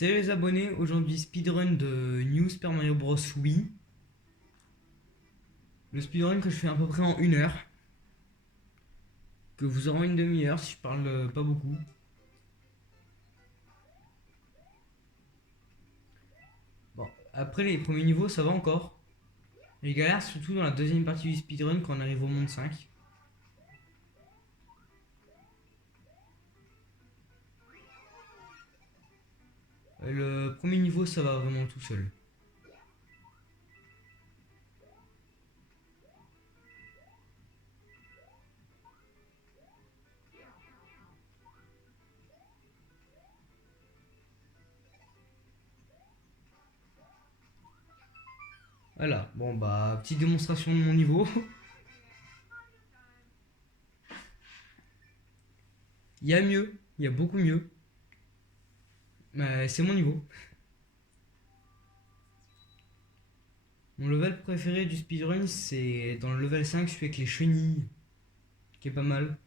Salut les abonnés, aujourd'hui speedrun de New Super Mario Bros. Wii. Le speedrun que je fais à peu près en 1 heure, que vous aurez en une demi-heure si je parle pas beaucoup. Bon, après les premiers niveaux ça va encore. Les galères surtout dans la deuxième partie du speedrun quand on arrive au monde 5. Le premier niveau ça va vraiment tout seul. Voilà, bon bah petite démonstration de mon niveau. Il y a mieux, il y a beaucoup mieux. Mais c'est mon niveau. Mon level préféré du speedrun c'est dans le level 5 celui avec les chenilles, qui est pas mal.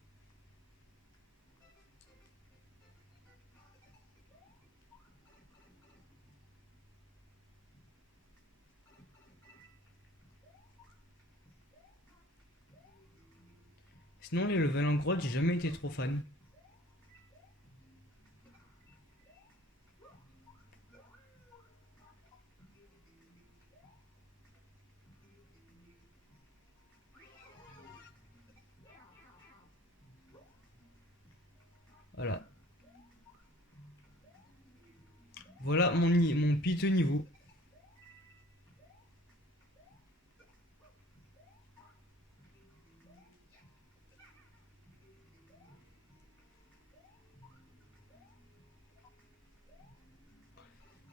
Sinon les levels en grotte j'ai jamais été trop fan. Voilà. Voilà mon piteux niveau.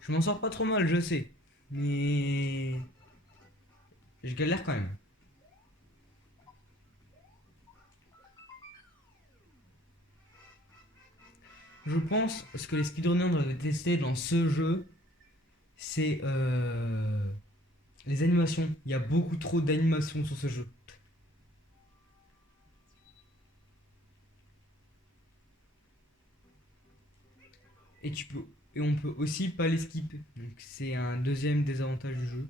Je m'en sors pas trop mal, je sais. Mais je galère quand même. Je pense ce que les speedrunners doivent tester dans ce jeu, c'est les animations. Il y a beaucoup trop d'animations sur ce jeu. Et tu peux et on peut aussi pas les skip. Donc c'est un deuxième désavantage du jeu.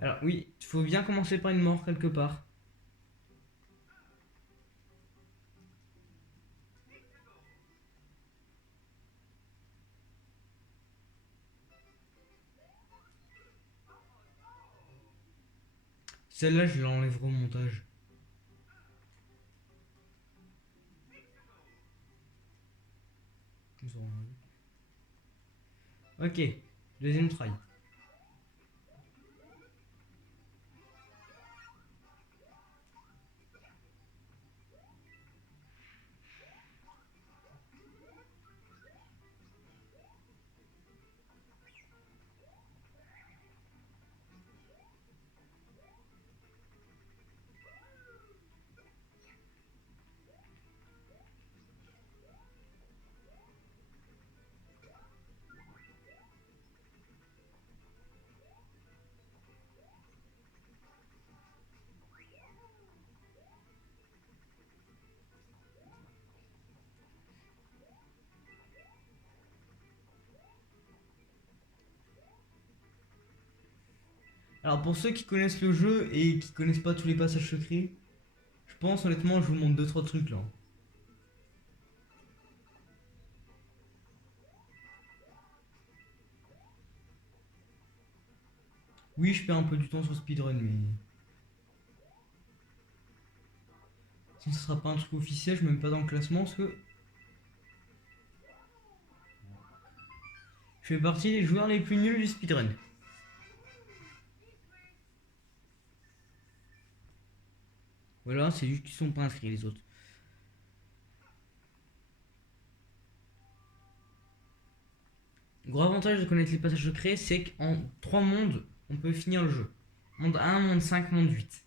Alors oui, il faut bien commencer par une mort quelque part. Celle-là, je l'enlèverai au montage. Ok, deuxième try. Alors pour ceux qui connaissent le jeu et qui connaissent pas tous les passages secrets, je pense honnêtement je vous montre deux trois trucs là. Oui, je perds un peu du temps sur speedrun, mais si ce sera pas un truc officiel, je ne mets même pas dans le classement parce que je fais partie des joueurs les plus nuls du speedrun. Voilà, c'est juste qu'ils sont pas inscrits les autres. Gros avantage de connaître les passages secrets, c'est qu'en 3 mondes, on peut finir le jeu. Monde 1, monde 5, monde 8.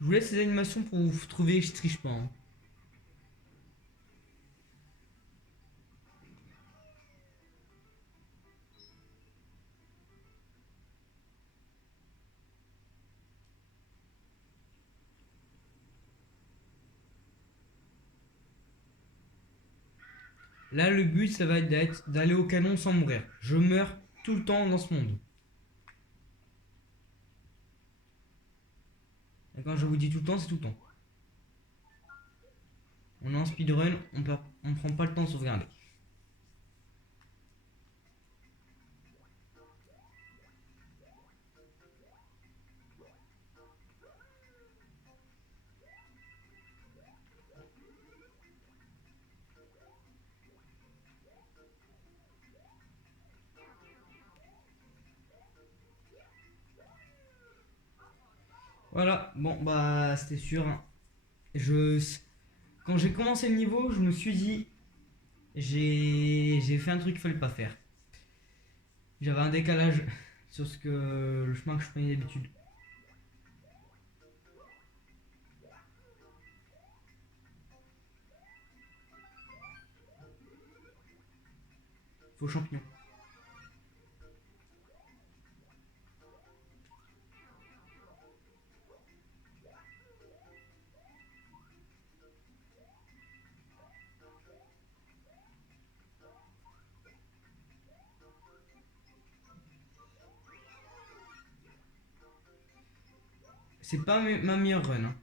Je vous laisse les animations pour vous trouver, je triche pas, hein. Là, le but, ça va être d'aller au canon sans mourir. Je meurs tout le temps dans ce monde. Et quand je vous dis tout le temps, c'est tout le temps. On est en speedrun, on prend pas le temps de sauvegarder. Voilà, bon bah c'était sûr, hein. Je, quand j'ai commencé le niveau, je me suis dit, j'ai fait un truc qu'il fallait pas faire. J'avais un décalage sur le chemin que je prenais d'habitude. Faux champignon. C'est pas ma meilleure run, hein.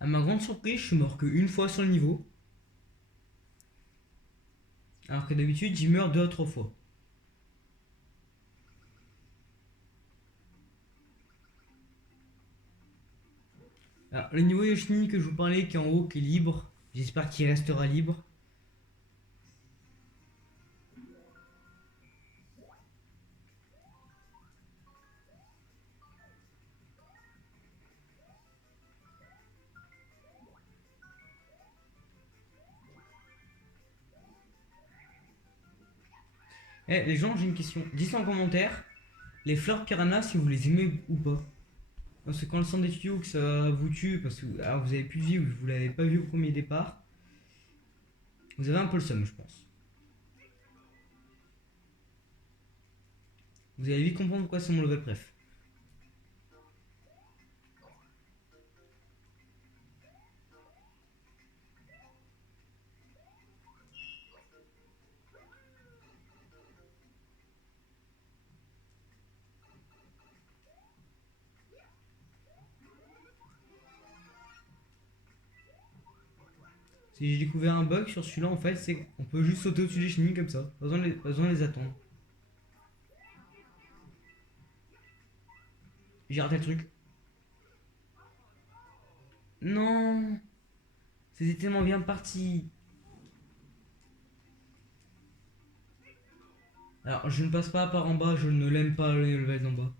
À ma grande surprise, je suis mort qu'une fois sur le niveau. Alors que d'habitude, j'y meurs 2 à 3 fois. Alors, le niveau Yoshini que je vous parlais, qui est en haut, qui est libre, j'espère qu'il restera libre. Eh, les gens, j'ai une question. Dites en commentaire les fleurs piranha si vous les aimez ou pas. Parce que quand le sang des tuyaux que ça vous tue, parce que alors vous avez plus de vie ou vous l'avez pas vu au premier départ, vous avez un peu le seum, je pense. Vous allez vite comprendre pourquoi c'est mon level préf. Si j'ai découvert un bug sur celui-là, en fait, c'est qu'on peut juste sauter au-dessus des chenilles comme ça. Pas besoin de les attendre. J'ai raté le truc. Non, c'était tellement bien parti. Alors, je ne passe pas par en bas, je ne l'aime pas le level d'en bas.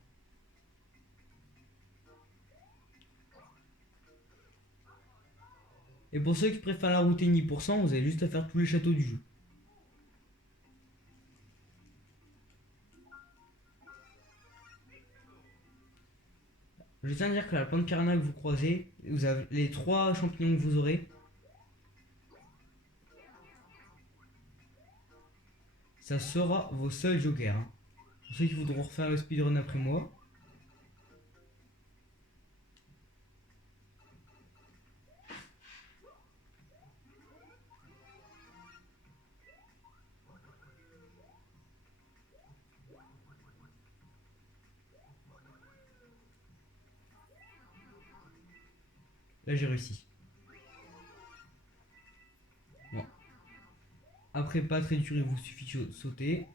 Et pour ceux qui préfèrent la route 10%, vous avez juste à faire tous les châteaux du jeu. Je tiens à dire que la plante piranha que vous croisez, vous avez les 3 champignons que vous aurez, ça sera vos seuls jokers, hein. Pour ceux qui voudront refaire le speedrun après moi. Là, j'ai réussi. Bon. Après, pas très dur, il vous suffit de sauter.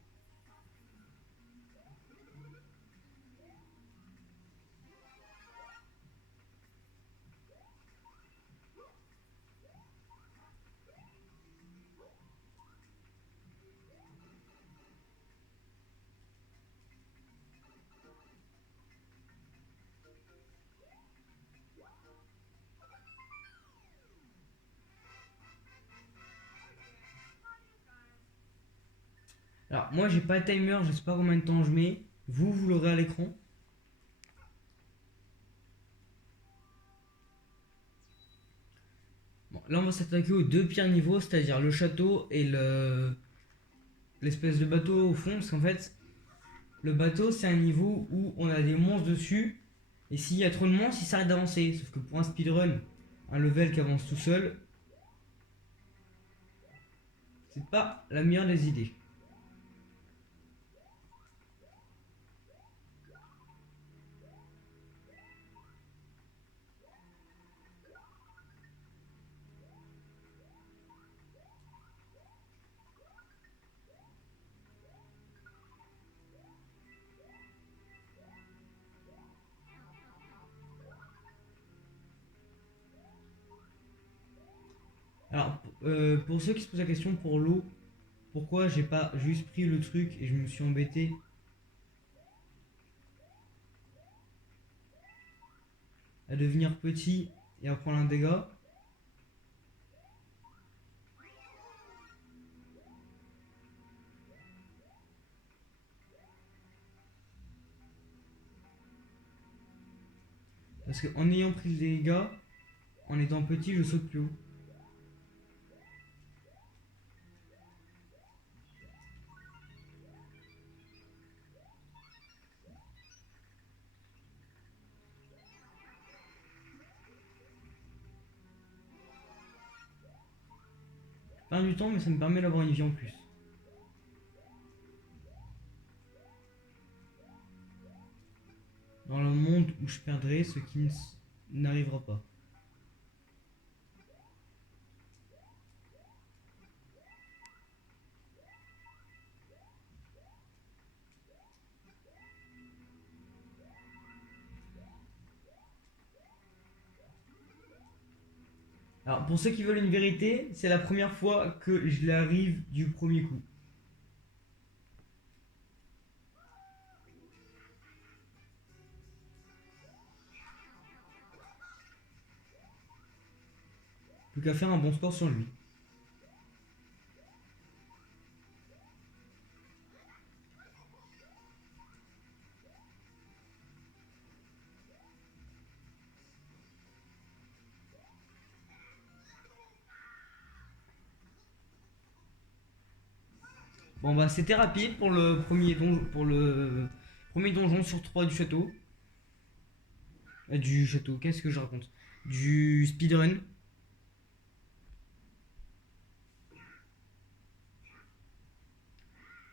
Alors, moi, j'ai pas de timer, je sais pas combien de temps je mets. Vous l'aurez à l'écran. Bon, là, on va s'attaquer aux deux pires niveaux, c'est-à-dire le château et l'espèce de bateau au fond. Parce qu'en fait, le bateau, c'est un niveau où on a des monstres dessus. Et s'il y a trop de monstres, il s'arrête d'avancer. Sauf que pour un speedrun, un level qui avance tout seul, c'est pas la meilleure des idées. Alors, pour ceux qui se posent la question pour l'eau, pourquoi j'ai pas juste pris le truc et je me suis embêté à devenir petit et à prendre un dégât. Parce qu'en ayant pris le dégât, en étant petit, je saute plus haut. Je perds du temps, mais ça me permet d'avoir une vie en plus. Dans le monde où je perdrai, ce qui n'arrivera pas. Alors, pour ceux qui veulent une vérité, c'est la première fois que je l'arrive du premier coup. Plus qu'à faire un bon score sur lui. Bon bah c'était rapide pour le premier donjon sur 3 du château. Du château, qu'est-ce que je raconte? Du speedrun.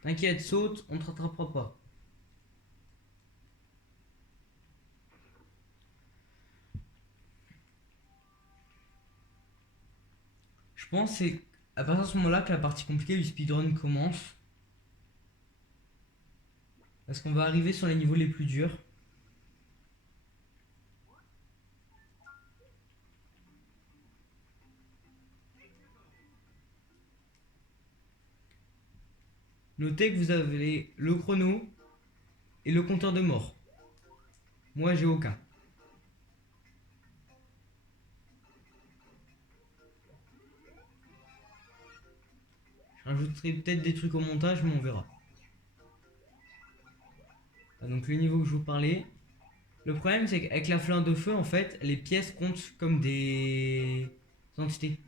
T'inquiète, saute, on te rattrapera pas. Je pense que c'est à partir de ce moment-là que la partie compliquée du speedrun commence. Parce qu'on va arriver sur les niveaux les plus durs. Notez que vous avez le chrono et le compteur de mort. Moi j'ai aucun. Je rajouterai peut-être des trucs au montage, mais on verra. Donc le niveau que je vous parlais. Le problème c'est qu'avec la flamme de feu, en fait, les pièces comptent comme des entités.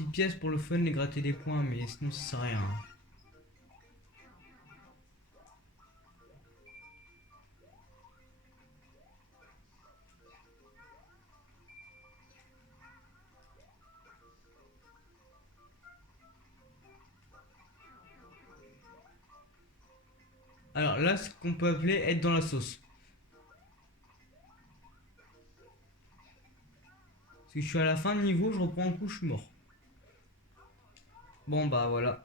petite pièce pour le fun et gratter des points, mais sinon ça sert à rien. Alors là, ce qu'on peut appeler être dans la sauce. Parce que je suis à la fin de niveau, je reprends un coup, je suis mort. Bon bah voilà.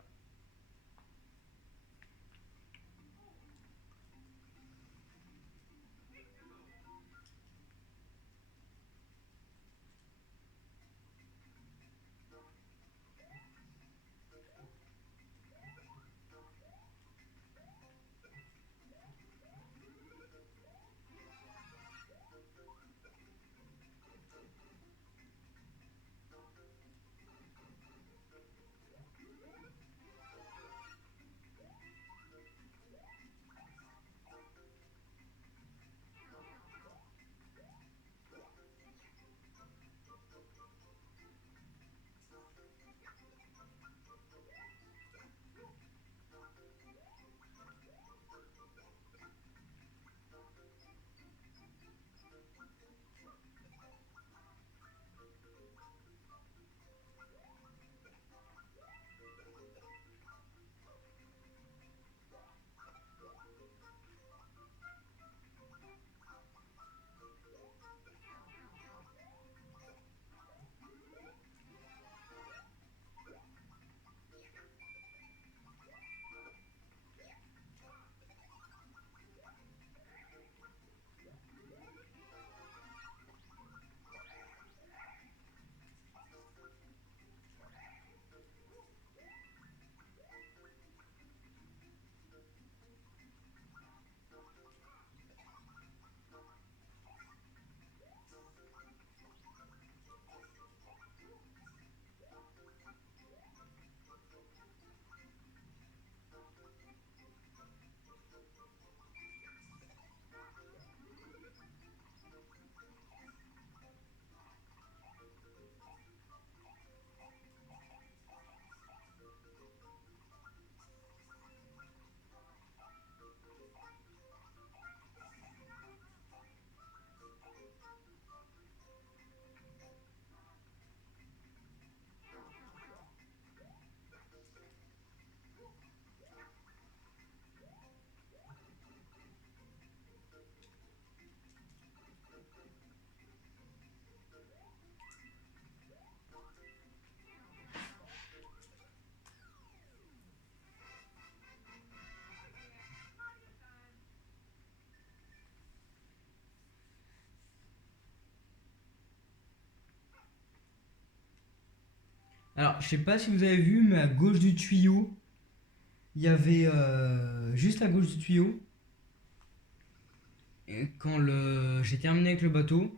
Alors, je sais pas si vous avez vu, mais à gauche du tuyau, il y avait juste à gauche du tuyau, et quand j'ai terminé avec le bateau,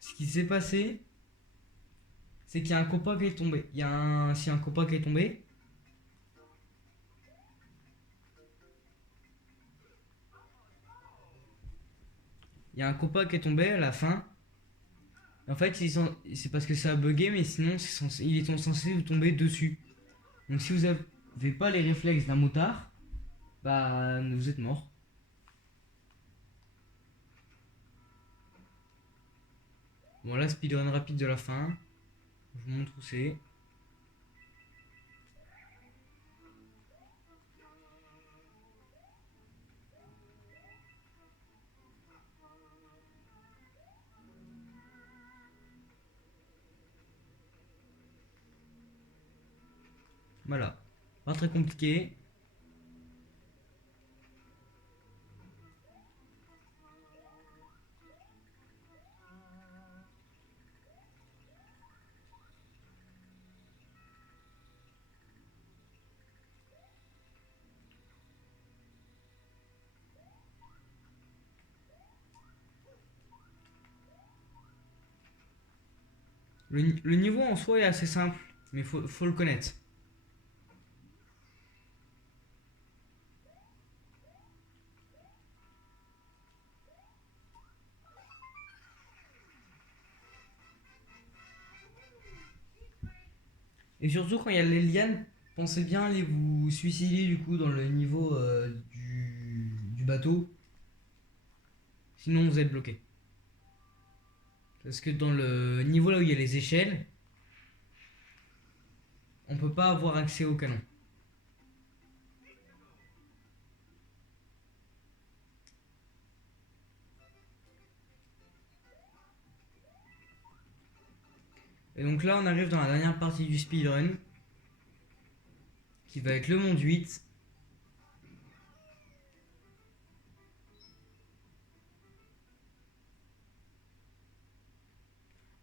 ce qui s'est passé, c'est qu'il y a un copain qui est tombé. Si un copain qui est tombé, il y a un copain qui est tombé à la fin. En fait, c'est parce que ça a bugué, mais sinon, il est censé vous tomber dessus. Donc, si vous avez pas les réflexes d'un motard, bah, vous êtes mort. Bon, là, speedrun rapide de la fin. Je vous montre où c'est. Voilà. Pas très compliqué. Le niveau en soi est assez simple, mais faut le connaître. Et surtout quand il y a les lianes, pensez bien à aller vous suicider du coup dans le niveau du bateau. Sinon vous êtes bloqué. Parce que dans le niveau là où il y a les échelles, on peut pas avoir accès au canon. Et donc là on arrive dans la dernière partie du speedrun, qui va être le monde 8.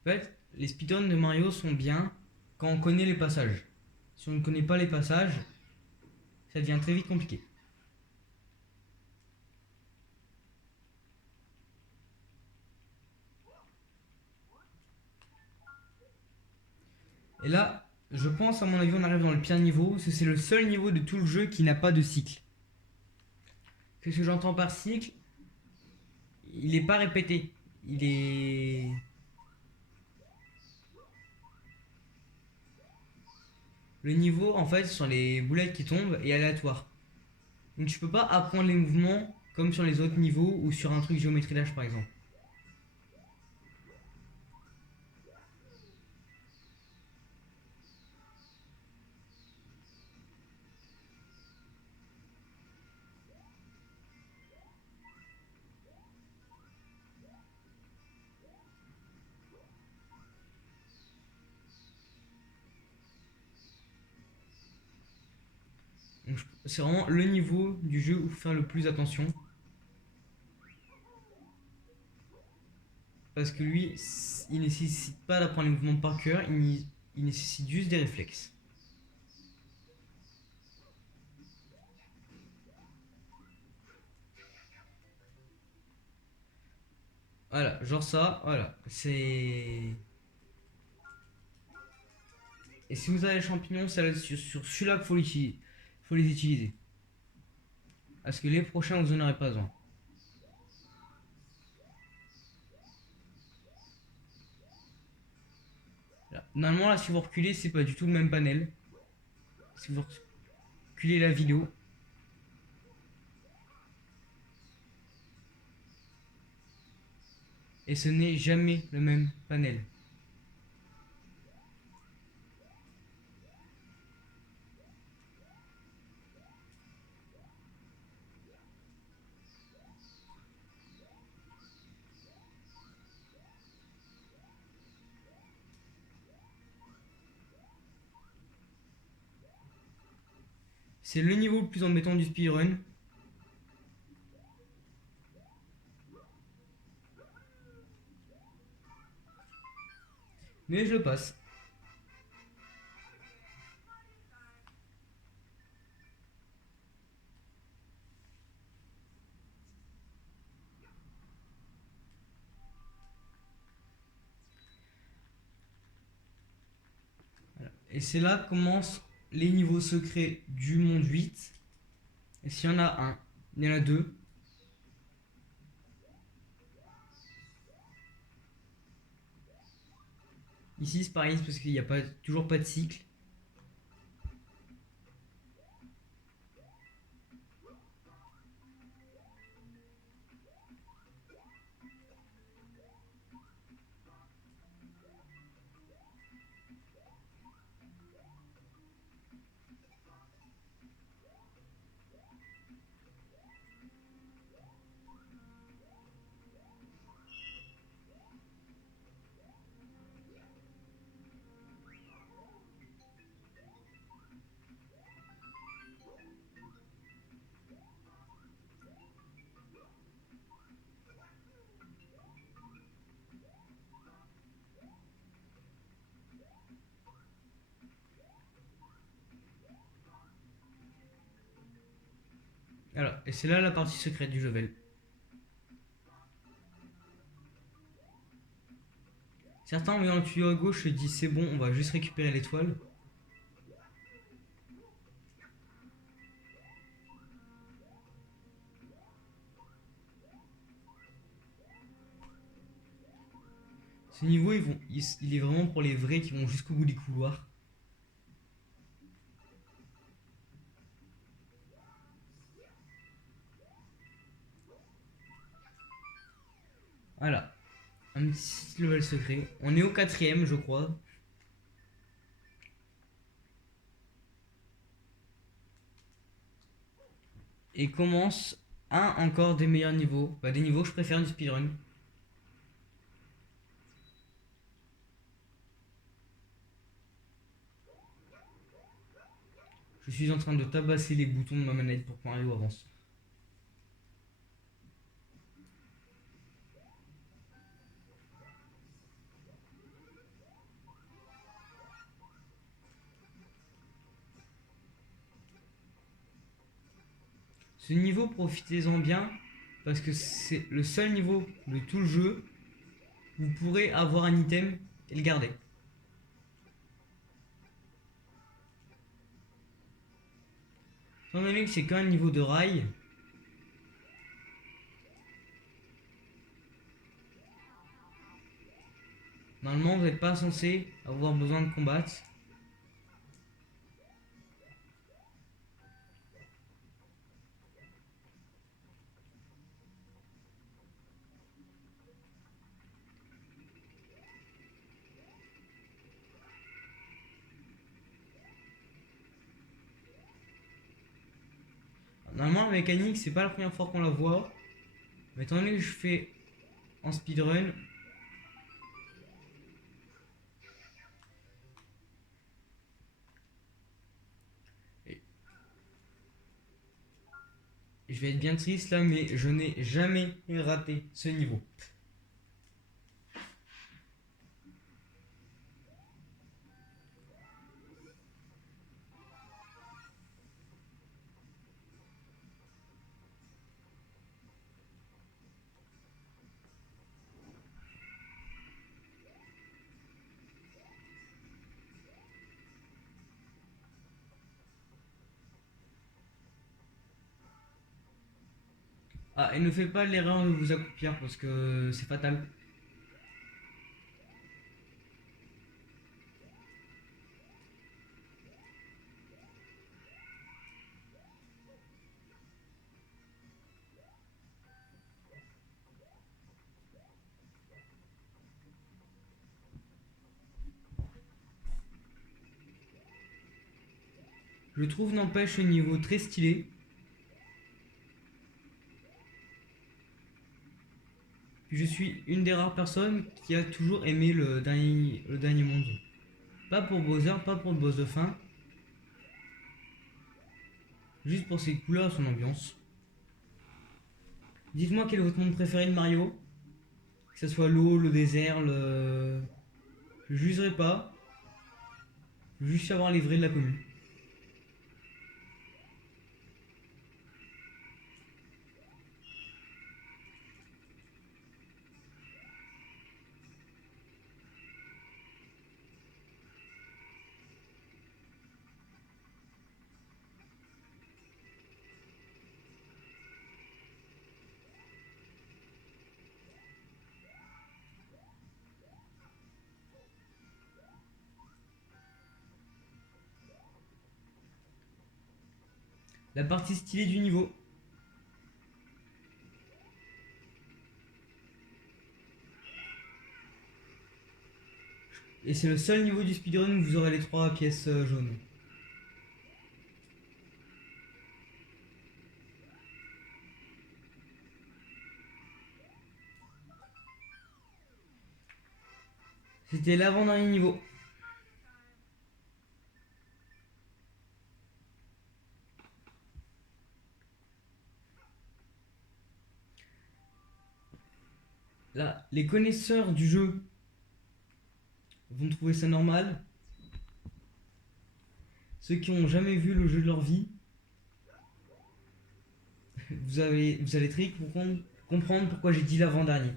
En fait, les speedruns de Mario sont bien quand on connaît les passages. Si on ne connaît pas les passages, ça devient très vite compliqué. Et là, je pense à mon avis on arrive dans le pire niveau, parce que c'est le seul niveau de tout le jeu qui n'a pas de cycle. Qu'est-ce que j'entends par cycle? Il n'est pas répété. Il est... Le niveau, en fait, sur les boulettes qui tombent, est aléatoire. Donc tu peux pas apprendre les mouvements comme sur les autres niveaux ou sur un truc géométrie d'âge par exemple. C'est vraiment le niveau du jeu où il faut faire le plus attention. Parce que lui, il nécessite pas d'apprendre les mouvements par cœur, il nécessite juste des réflexes. Voilà, genre ça, voilà. C'est... Et si vous avez les champignons, c'est sur celui-là qu'il faut les utiliser. Parce que les prochains, vous n'en aurez pas besoin. Là. Normalement, là, si vous reculez, c'est pas du tout le même panel. Si vous reculez la vidéo, et ce n'est jamais le même panel. C'est le niveau le plus embêtant du speedrun. Mais je le passe. Voilà. Et c'est là que commencent les niveaux secrets du monde 8. Et s'il y en a un, il y en a deux. Ici c'est pareil, parce qu'il n'y a toujours pas de cycle. Alors, et c'est là la partie secrète du level. Certains en voyant le tuyau à gauche se disent c'est bon, on va juste récupérer l'étoile. Ce niveau, il est vraiment pour les vrais qui vont jusqu'au bout des couloirs. Voilà, un petit level secret. On est au quatrième, je crois. Et commence un encore des meilleurs niveaux. Bah, des niveaux que je préfère du speedrun. Je suis en train de tabasser les boutons de ma manette pour que Mario avance. Ce niveau, profitez-en bien, parce que c'est le seul niveau de tout le jeu où vous pourrez avoir un item et le garder. Étant donné que c'est qu'un niveau de rail, normalement vous n'êtes pas censé avoir besoin de combattre. Normalement la mécanique, c'est pas la première fois qu'on la voit. Mais étant donné que je fais en speedrun, je vais être bien triste là, mais je n'ai jamais raté ce niveau. Ah, et ne faites pas l'erreur de vous accroupir parce que c'est fatal. Je trouve n'empêche ce niveau très stylé. Je suis une des rares personnes qui a toujours aimé le dernier monde. Pas pour Bowser, pas pour le boss de fin. Juste pour ses couleurs et son ambiance. Dites-moi quel est votre monde préféré de Mario. Que ce soit l'eau, le désert, le... Je jugerai pas. Je veux juste savoir les vrais de la commune. La partie stylée du niveau. Et c'est le seul niveau du speedrun où vous aurez les 3 pièces jaunes. C'était l'avant-dernier niveau. Là, les connaisseurs du jeu vont trouver ça normal. Ceux qui n'ont jamais vu le jeu de leur vie, vous allez très vite comprendre pourquoi j'ai dit l'avant-dernier.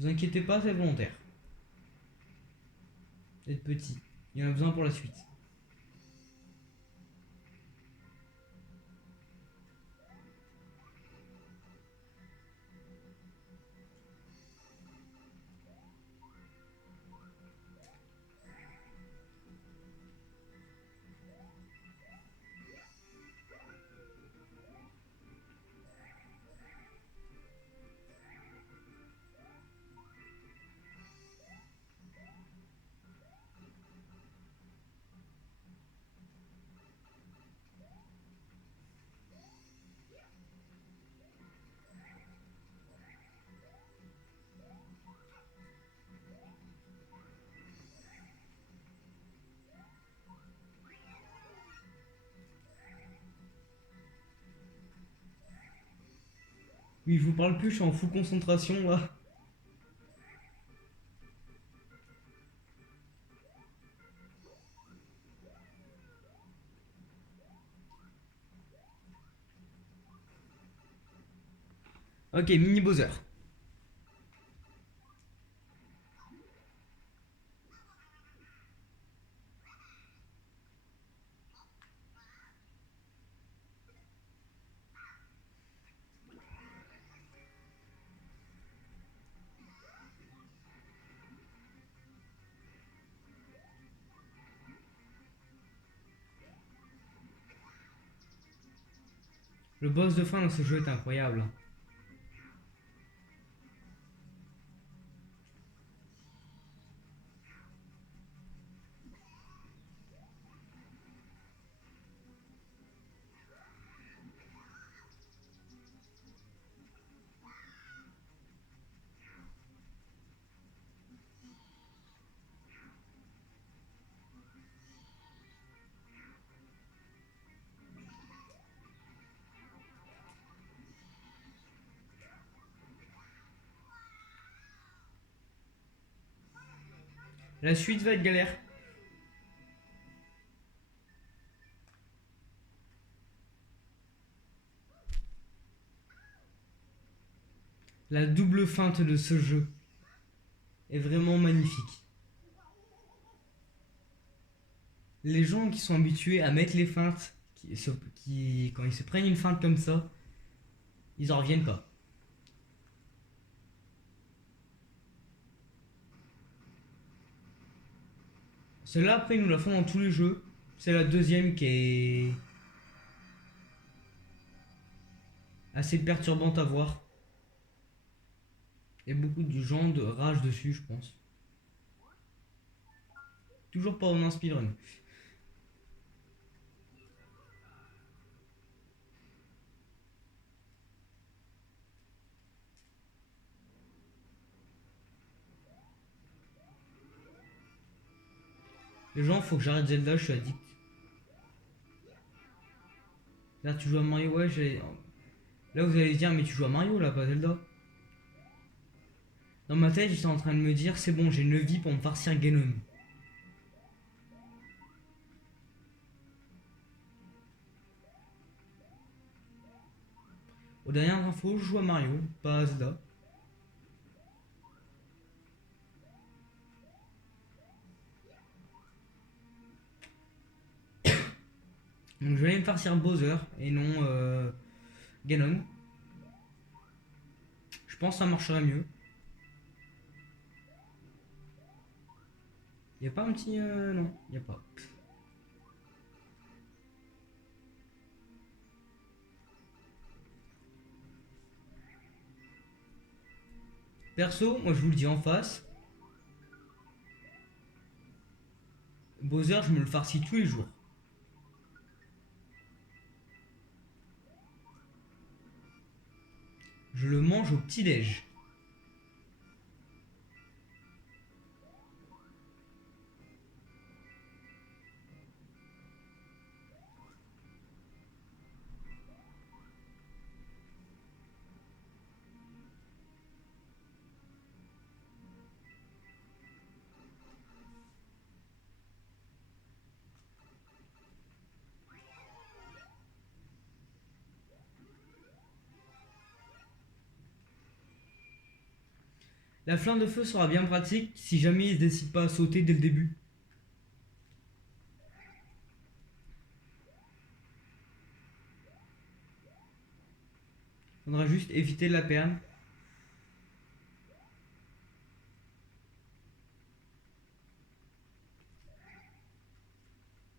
Vous inquiétez pas, c'est volontaire. D'être petit. Il y en a besoin pour la suite. Oui, je vous parle plus, je suis en full concentration là. Ok, mini Bowser. Le boss de fin dans ce jeu est incroyable. La suite va être galère. La double feinte de ce jeu est vraiment magnifique. Les gens qui sont habitués à mettre les feintes, quand ils se prennent une feinte comme ça, ils en reviennent pas. Celle-là, après, ils nous la font dans tous les jeux. C'est la deuxième qui est assez perturbante à voir. Il y a beaucoup de gens de rage dessus, je pense. Toujours pas en speedrun. Les gens, faut que j'arrête Zelda, je suis addict. Là, tu joues à Mario, ouais, là, vous allez dire, mais tu joues à Mario, là, pas Zelda. Dans ma tête, j'étais en train de me dire, c'est bon, j'ai 9 vies pour me farcir Ganon. Aux dernières infos, je joue à Mario, pas à Zelda. Donc je vais aller me farcir Bowser et non Ganon. Je pense que ça marcherait mieux. Y a pas un petit... non, y a pas. Perso, moi je vous le dis en face. Bowser, je me le farcis tous les jours. Je le mange au petit-déj. La flamme de feu sera bien pratique si jamais il ne décide pas à sauter dès le début. Faudra juste éviter la perne.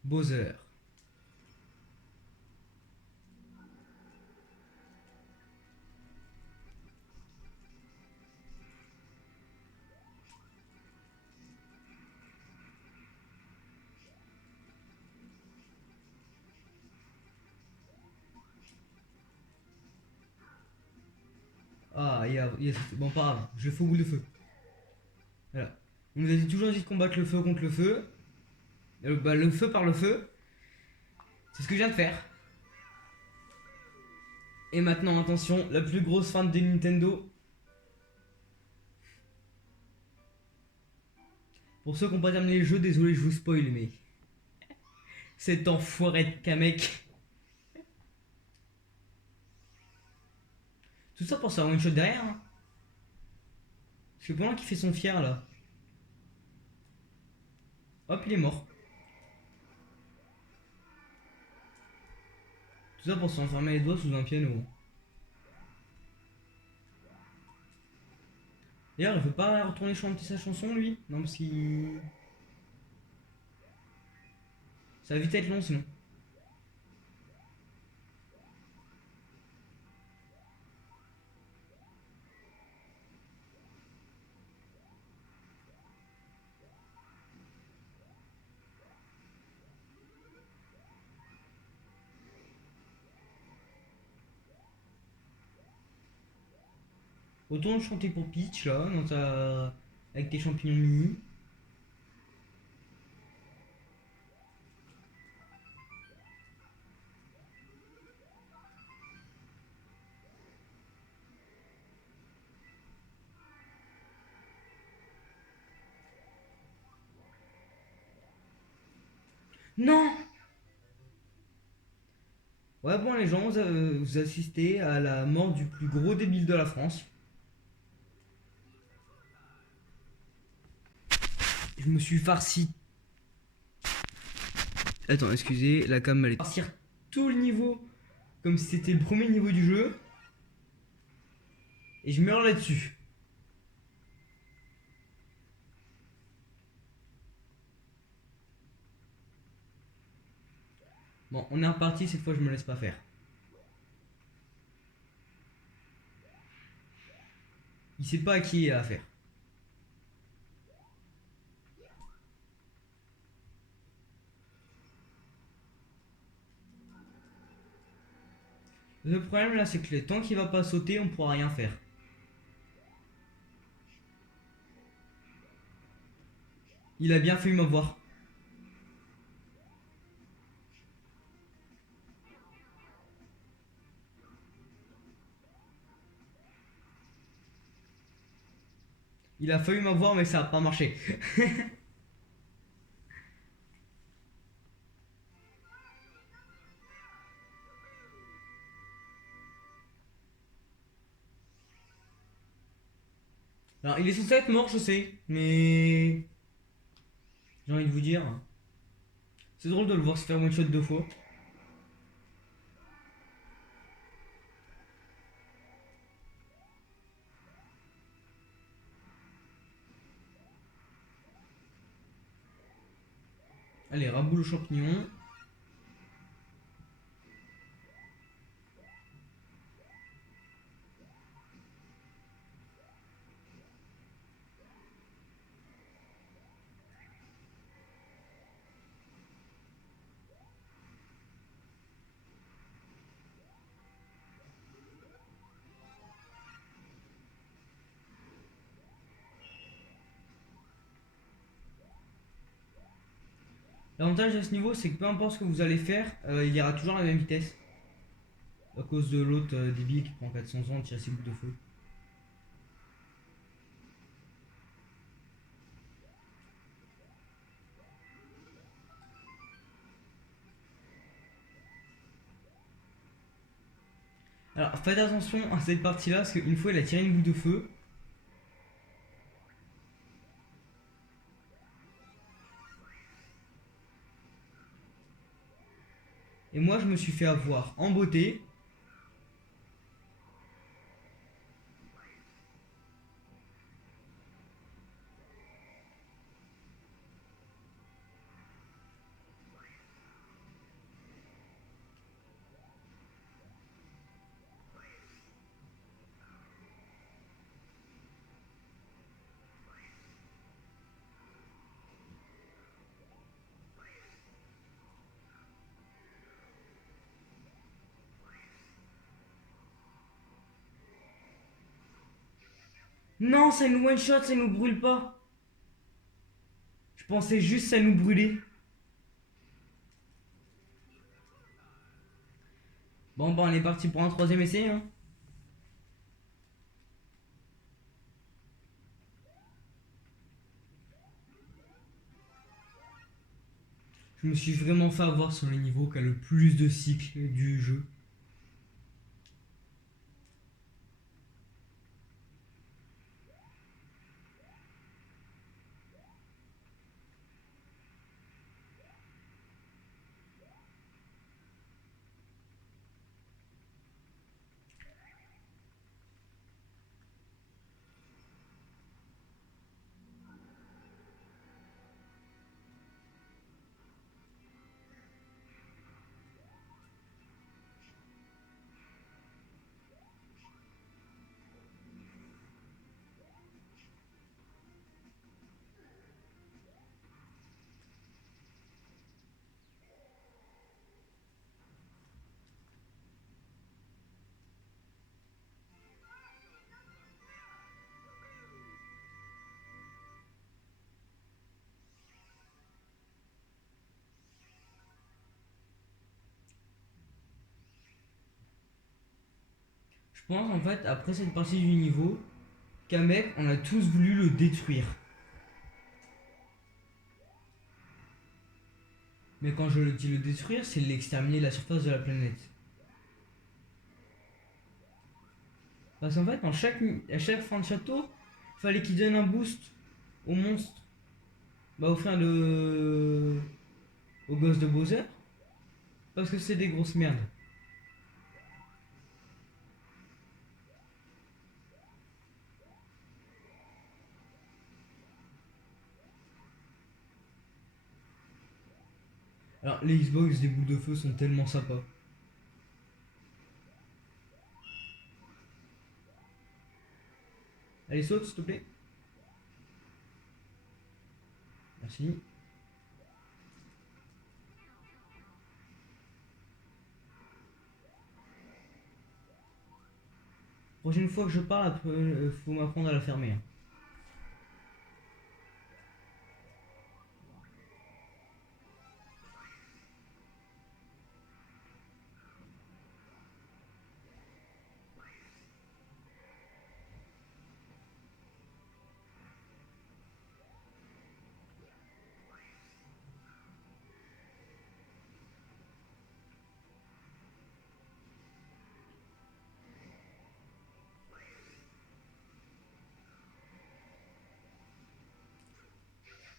Bowser. Ah, bon, pas grave, je le fais au bout de feu. Voilà. On nous a toujours dit de combattre le feu contre le feu. Bah, le feu par le feu. C'est ce que je viens de faire. Et maintenant, attention, la plus grosse fan de Nintendo. Pour ceux qui n'ont pas terminé le jeu, désolé, je vous spoil, mais. Cet enfoiré de Kamek. Tout ça pour savoir une shot derrière. Hein. C'est pendant qu'il fait son fier là. Hop, il est mort. Tout ça pour s'enfermer les doigts sous un piano. D'ailleurs, il veut pas retourner chanter sa chanson lui. Non, parce qu'il. Ça va vite être long sinon. Retourne chanter pour Peach là, avec tes champignons mini. Non. Ouais, bon, les gens, vous assistez à la mort du plus gros débile de la France. Je me suis farci. Attends, excusez, la cam allait farcir tout le niveau comme si c'était le premier niveau du jeu. Et je meurs là-dessus. Bon, on est reparti, cette fois je me laisse pas faire. Il sait pas à qui il a affaire. Le problème là, c'est que tant qu'il va pas sauter, on pourra rien faire. Il a bien failli m'avoir. Il a failli m'avoir, mais ça a pas marché. Alors, il est censé être mort, je sais, mais. J'ai envie de vous dire. C'est drôle de le voir se faire one shot deux fois. Allez, raboule le champignon. L'avantage de ce niveau, c'est que peu importe ce que vous allez faire, il ira toujours à la même vitesse. À cause de l'autre débile qui prend 400 ans de tirer ses boules de feu. Alors faites attention à cette partie là parce qu'une fois il a tiré une boule de feu. Et moi, je me suis fait avoir en beauté. Non, ça nous one shot, ça nous brûle pas. Je pensais juste ça nous brûlait. Bon, bah, on est parti pour un troisième essai, hein. Je me suis vraiment fait avoir sur le niveau qui a le plus de cycles du jeu. Je pense en fait, après cette partie du niveau, qu'un mec, on a tous voulu le détruire. Mais quand je dis le détruire, c'est l'exterminer de la surface de la planète. Parce qu'en fait, à chaque fin de château, fallait qu'il donne un boost au monstre. Bah, offrir au gosse de Bowser. Parce que c'est des grosses merdes. Alors, les Xbox des boules de feu sont tellement sympas. Allez, saute, s'il te plaît. Merci. Prochaine fois que je parle, faut m'apprendre à la fermer, hein.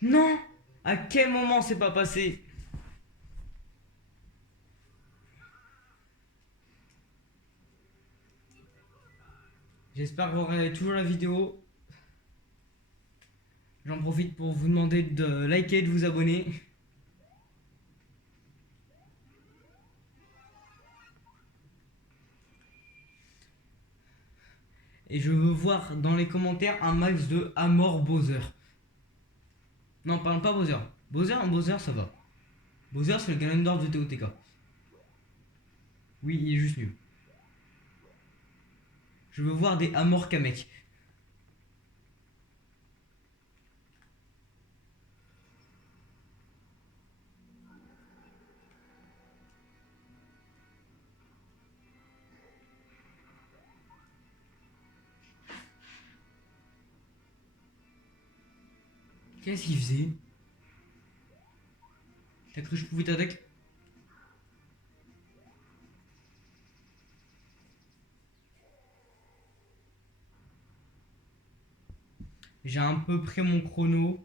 Non! À quel moment c'est pas passé? J'espère que vous regardez toujours la vidéo. J'en profite pour vous demander de liker et de vous abonner. Et je veux voir dans les commentaires un max de Amor Bowser. Non, parle pas Bowser. Bowser ça va. Bowser c'est le Ganondorf de TOTK. Oui, il est juste nul. Je veux voir des Amor Kamek. Qu'est-ce qu'il faisait? T'as cru que je pouvais t'attaquer? J'ai un peu pris mon chrono.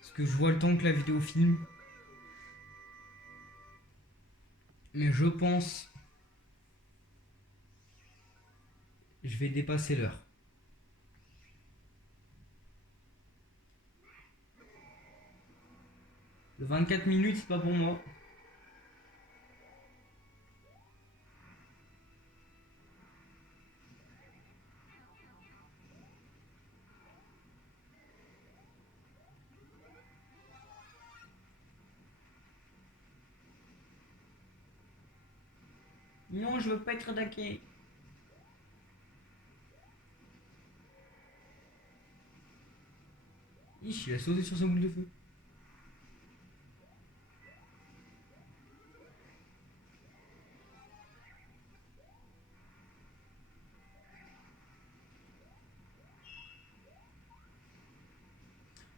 Parce que je vois le temps que la vidéo filme. Mais je pense... Je vais dépasser l'heure. Le 24 minutes, c'est pas pour moi. Non, je veux pas être attaqué. Il a sauté sur sa boule de feu.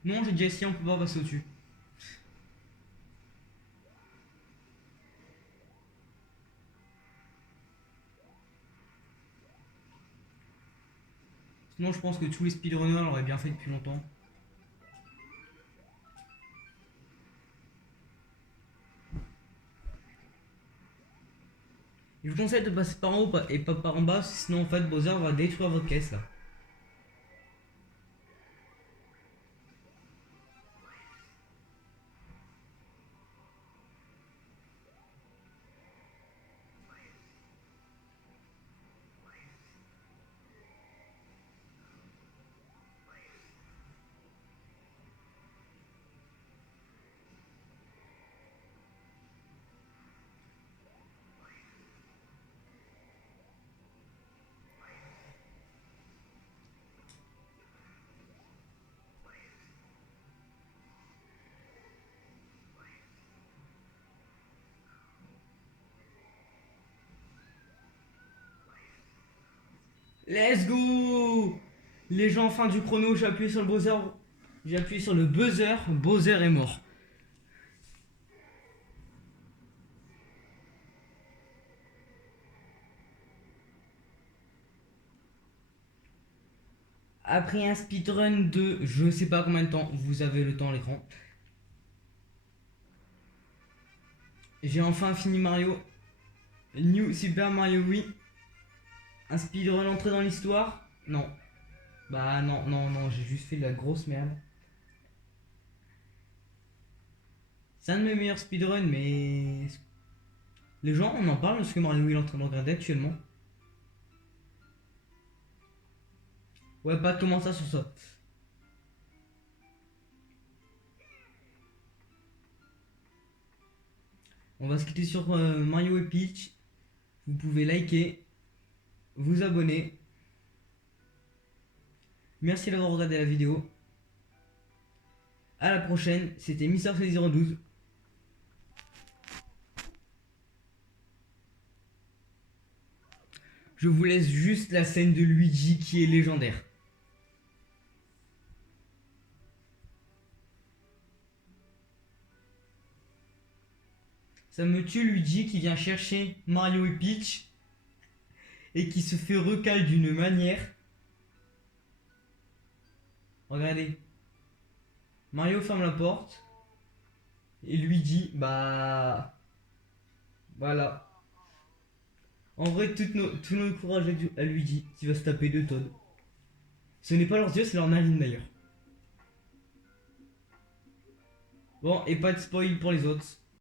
Non, j'ai déjà essayé, on peut pas passer au-dessus. Sinon, je pense que tous les speedrunners l'auraient bien fait depuis longtemps. Je vous conseille de passer par en haut et pas par en bas, sinon en fait Bowser va détruire votre caisse là. Let's go! Les gens, fin du chrono, j'ai appuyé sur le buzzer. J'ai appuyé sur le buzzer, Bowser est mort. Après un speedrun de je sais pas combien de temps, vous avez le temps à l'écran. J'ai enfin fini Mario. New Super Mario Wii. Un speedrun entré dans l'histoire? Non. Bah non, non, non, j'ai juste fait de la grosse merde. C'est un de mes meilleurs speedruns, mais... Les gens, on en parle de ce que Mario Wii est en train de regarder actuellement. Ouais, pas de commentaire sur ça. On va se quitter sur Mario et Peach. Vous pouvez liker, vous abonner. Merci d'avoir regardé la vidéo. À la prochaine, c'était MrC012. Je vous laisse juste la scène de Luigi qui est légendaire. Ça me tue Luigi qui vient chercher Mario et Peach et qui se fait recal d'une manière. Regardez. Mario ferme la porte et Luigi, bah... Voilà. En vrai, tout notre courage à Luigi qui va se taper deux Toad. Ce n'est pas leurs yeux, c'est leur narine d'ailleurs. Bon, et pas de spoil pour les autres.